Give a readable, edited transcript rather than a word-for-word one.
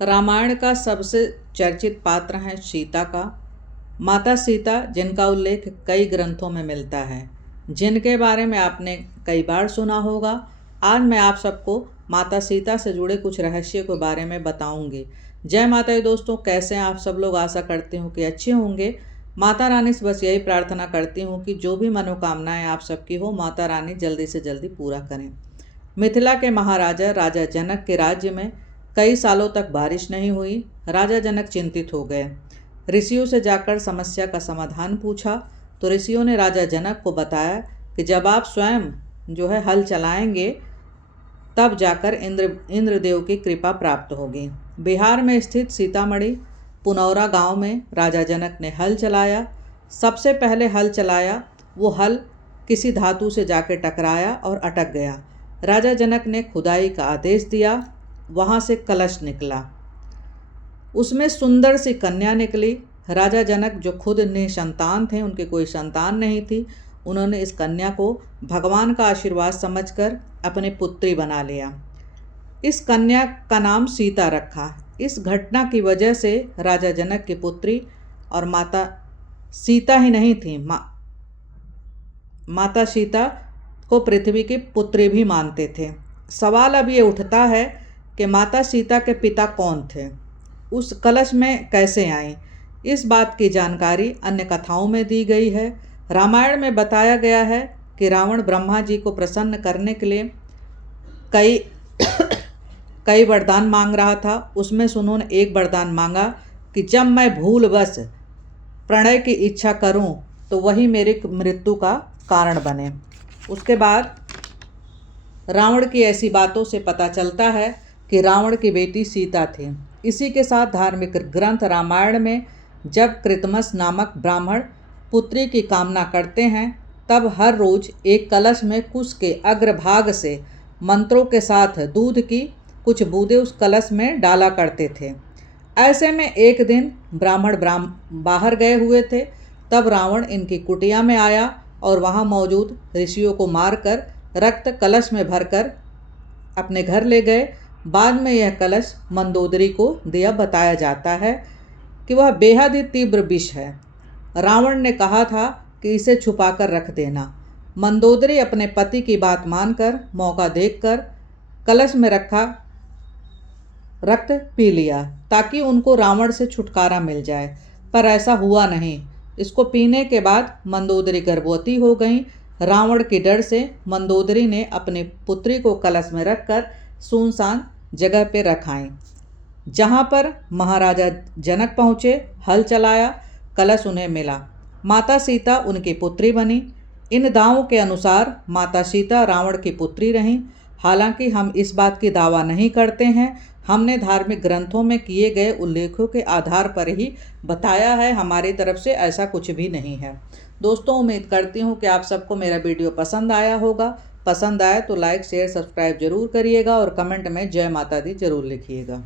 रामायण का सबसे चर्चित पात्र है सीता का। माता सीता जिनका उल्लेख कई ग्रंथों में मिलता है, जिनके बारे में आपने कई बार सुना होगा। आज मैं आप सबको माता सीता से जुड़े कुछ रहस्य के बारे में बताऊंगी। जय माता दी दोस्तों, कैसे हैं आप सब लोग। आशा करती हूँ कि अच्छे होंगे। माता रानी से बस यही प्रार्थना करती हूँ कि जो भी मनोकामनाएं आप सबकी हो, माता रानी जल्दी से जल्दी पूरा करें। मिथिला के महाराजा राजा जनक के राज्य में कई सालों तक बारिश नहीं हुई। राजा जनक चिंतित हो गए। ऋषियों से जाकर समस्या का समाधान पूछा तो ऋषियों ने राजा जनक को बताया कि जब आप स्वयं हल चलाएंगे तब जाकर इंद्रदेव की कृपा प्राप्त होगी। बिहार में स्थित सीतामढ़ी पुनौरा गांव में राजा जनक ने हल चलाया। सबसे पहले हल चलाया, वो हल किसी धातु से जाकर टकराया और अटक गया। राजा जनक ने खुदाई का आदेश दिया। वहाँ से कलश निकला, उसमें सुंदर सी कन्या निकली। राजा जनक जो खुद निसंतान थे, उनके कोई संतान नहीं थी, उन्होंने इस कन्या को भगवान का आशीर्वाद समझकर अपनी पुत्री बना लिया। इस कन्या का नाम सीता रखा। इस घटना की वजह से राजा जनक की पुत्री और माता सीता ही नहीं थी, माता सीता को पृथ्वी की पुत्री भी मानते थे। सवाल अब ये उठता है कि माता सीता के पिता कौन थे, उस कलश में कैसे आईं। इस बात की जानकारी अन्य कथाओं में दी गई है। रामायण में बताया गया है कि रावण ब्रह्मा जी को प्रसन्न करने के लिए कई वरदान मांग रहा था। उसमें से उन्होंने एक वरदान मांगा कि जब मैं भूलवश प्रणय की इच्छा करूं तो वही मेरी मृत्यु का कारण बने। उसके बाद रावण की ऐसी बातों से पता चलता है कि रावण की बेटी सीता थी। इसी के साथ धार्मिक ग्रंथ रामायण में जब कृतमस नामक ब्राह्मण पुत्री की कामना करते हैं, तब हर रोज एक कलश में कुश के अग्रभाग से मंत्रों के साथ दूध की कुछ बूंदें उस कलश में डाला करते थे। ऐसे में एक दिन ब्राह्मण बाहर गए हुए थे, तब रावण इनकी कुटिया में आया और वहाँ मौजूद ऋषियों को मारकर रक्त कलश में भरकर अपने घर ले गए। बाद में यह कलश मंदोदरी को दिया। बताया जाता है कि वह बेहद ही तीव्र विष है। रावण ने कहा था कि इसे छुपाकर रख देना। मंदोदरी अपने पति की बात मानकर मौका देखकर कलश में रखा रक्त पी लिया ताकि उनको रावण से छुटकारा मिल जाए, पर ऐसा हुआ नहीं। इसको पीने के बाद मंदोदरी गर्भवती हो गई। रावण के डर से मंदोदरी ने अपनी पुत्री को कलश में रखकर सुनसान जगह पर रखाई। जहाँ पर महाराजा जनक पहुँचे, हल चलाया, कलश उन्हें मिला। माता सीता उनकी पुत्री बनी। इन दावों के अनुसार माता सीता रावण की पुत्री रहीं। हालांकि हम इस बात की दावा नहीं करते हैं, हमने धार्मिक ग्रंथों में किए गए उल्लेखों के आधार पर ही बताया है। हमारी तरफ से ऐसा कुछ भी नहीं है। दोस्तों, उम्मीद करती हूँ कि आप सबको मेरा वीडियो पसंद आया होगा। पसंद आए तो लाइक शेयर सब्सक्राइब जरूर करिएगा और कमेंट में जय माता दी जरूर लिखिएगा।